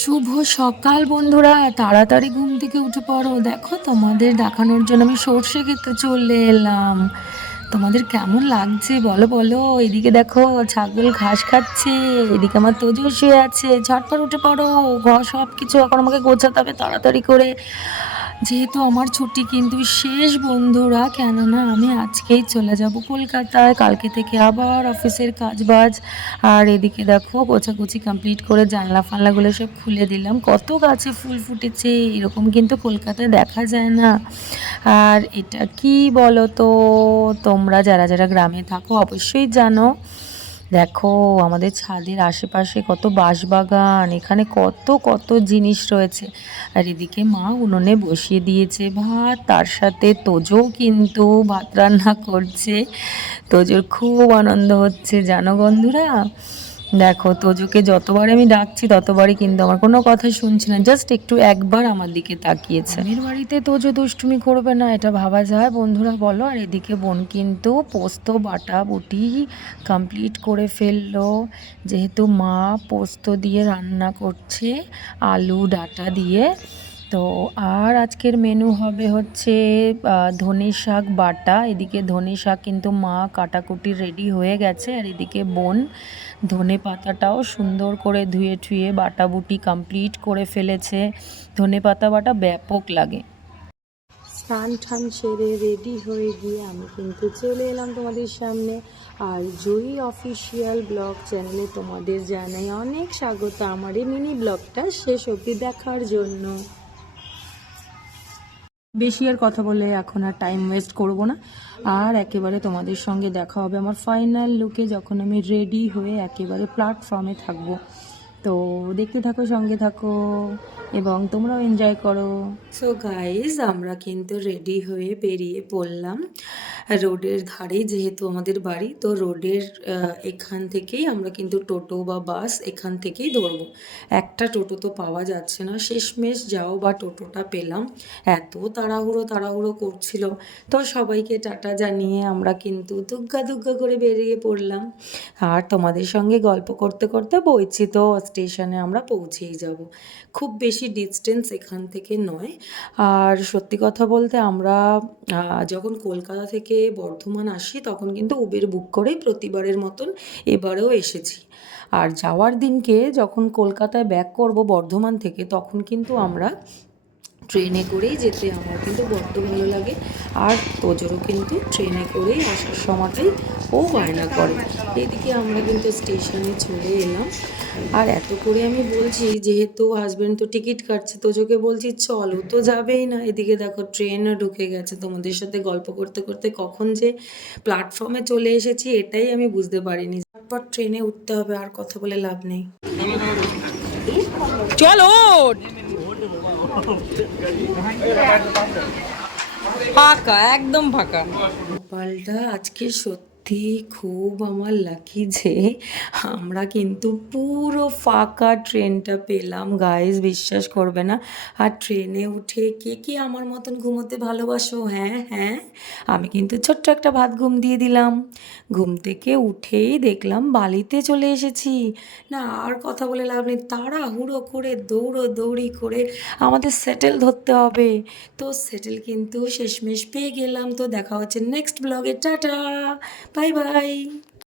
শুভ সকাল বন্ধুরা, তাড়াতাড়ি ঘুম থেকে উঠে পড়ো। দেখো তোমাদের দেখানোর জন্য আমি সর্ষে খেতে চলে এলাম। তোমাদের কেমন লাগছে বলো বলো। এদিকে দেখো ছাগল ঘাস খাচ্ছে, এদিকে আমার তোজো শুয়ে আছে। ঝটপট উঠে পড়ো, ঘর সব কিছু এখন আমাকে গোছাতে হবে তাড়াতাড়ি করে। যেহেতু আমার ছুটি কিন্তু শেষ বন্ধুরা, কেননা আমি আজকেই চলে যাব কলকাতায়। কালকে থেকে আবার অফিসের কাজ বাজ আর এদিকে দেখো, গোছাগুছি কমপ্লিট করে জানলা ফানলাগুলো সব খুলে দিলাম। কত গাছে ফুল ফুটেছে, এরকম কিন্তু কলকাতায় দেখা যায় না। আর এটা কি বলো তো তোমরা যারা যারা গ্রামে থাকো, অবশ্যই জানো। দেখো, আমাদের ছাদের আশেপাশে কত বাঁশবাগান, এখানে কত কত জিনিস রয়েছে। আর এদিকে মা উনুনে বসিয়ে দিয়েছে ভাত, তার সাথে তোজো কিন্তু ভাত রান্না করছে। তোজোর খুব আনন্দ হচ্ছে, জানো বন্ধুরা? দেখো, তোজোকে যতবার আমি ডাকছি, ততবারই কিন্তু আমার কোনো কথা শুনছে না জাস্ট একটু একবার আমার দিকে তাকিয়েছে। মেয়ের বাড়িতে তোজো দুষ্টুমি করবে না, এটা ভাবা যায়। বন্ধুরা, বলো, আর এদিকে বোন কিন্তু পোস্ত, বাটা, বুটি কমপ্লিট করে ফেলল। যেহেতু মা পোস্ত দিয়ে রান্না করছে, আলু, ডাটা দিয়ে তো আর আজকের মেনু হবে হচ্ছে ধনে শাক বাটা। এদিকে ধনে শাক কিন্তু মা কাটাকুটি রেডি হয়ে গেছে। আর এদিকে বোন ধনে পাতাটাও সুন্দর করে ধুয়ে ঠুয়ে বাটাবুটি কমপ্লিট করে ফেলেছে। ধনে পাতা বাটা ব্যাপক লাগে। স্নান টান সেরে রেডি হয়ে গিয়ে আমি কিন্তু চলে এলাম তোমাদের সামনে। আর জয়ী অফিসিয়াল ব্লগ চ্যানেলে তোমাদের জানাই অনেক স্বাগত। আমার এই মিনি ব্লগটা শেষ অবধি দেখার জন্য। বেশি আর কথা বলে এখন আর টাইম ওয়েস্ট করব না। আর একেবারে তোমাদের সঙ্গে দেখা হবে আমার ফাইনাল লুকে যখন আমি রেডি হয়ে একেবারে প্ল্যাটফর্মে থাকব। তো দেখতে থাকো, সঙ্গে থাকো এবং তোমরাও এনজয় করো। সো গাইজ আমরা কিন্তু রেডি হয়ে বেরিয়ে পড়লাম। রোডের ধারে যেহেতু আমাদের বাড়ি, তো রোডের এখান থেকেই আমরা কিন্তু টোটো বা বাস এখান থেকেই ধরবো। একটা টোটো তো পাওয়া যাচ্ছে না। শেষমেশ যাও বা টোটোটা পেলাম। এত তাড়াহুড়ো তাড়াহুড়ো করছিল। তো সবাইকে টাটা জানিয়ে আমরা কিন্তু দুগ্গা দুগ্গা করে বেরিয়ে পড়লাম। আর তোমাদের সঙ্গে গল্প করতে করতে বইচিত স্টেশনে আমরা পৌঁছেই যাব। খুব বেশি ডিস্টেন্স এখান থেকে নয়। আর সত্যি কথা বলতে আমরা যখন কলকাতা থেকে বর্ধমান আসি, তখন কিন্তু উবের বুক করেই প্রতিবারের মতন এবারেও এসেছি। আর যাওয়ার দিনকে যখন কলকাতায় ব্যাক করব বর্ধমান থেকে, তখন কিন্তু আমরা ট্রেনে করেই যেতে আমার কিন্তু বড্ড ভালো লাগে। আর তোজোরও কিন্তু ট্রেনে করেই আসার সময়তেই ও বায়না করে। এদিকে আমরা কিন্তু স্টেশনে চলে এলাম। আর এত করে আমি বলছি, যেহেতু হাজব্যান্ড তো টিকিট কাটছে, তোজোকে বলছি, চলো তো যাবেই না। এদিকে দেখো ট্রেনও ঢুকে গেছে। তোমাদের সাথে গল্প করতে করতে কখন যে প্ল্যাটফর্মে চলে এসেছি, এটাই আমি বুঝতে পারিনি। তারপর ট্রেনে উঠতে হবে, আর কথা বলে লাভ নেই। চলো ফাঁকা একদম ফাঁকা। গোপালটা আজকে সত্যি খুব আমার লাকি যে আমরা কিন্তু পুরো ফাঁকা ট্রেনটা পেলাম। গাইজ বিশ্বাস করবে না। আর ট্রেনে উঠে কে কে আমার মতন ঘুমোতে ভালোবাসো? হ্যাঁ হ্যাঁ। আমি কিন্তু ছোট্ট একটা ভাত ঘুম দিয়ে দিলাম। ঘুম থেকে উঠেই দেখলাম বালিতে চলে এসেছি। না, আর কথা বলে লাভ নেই। তাড়াহুড়ো করে দৌড়ো দৌড়ি করে আমাদের সেটেল ধরতে হবে। তো সেটেল কিন্তু শেষমেশ পেয়ে গেলাম। তো দেখা হচ্ছে নেক্সট ব্লগে টাটা! Bye bye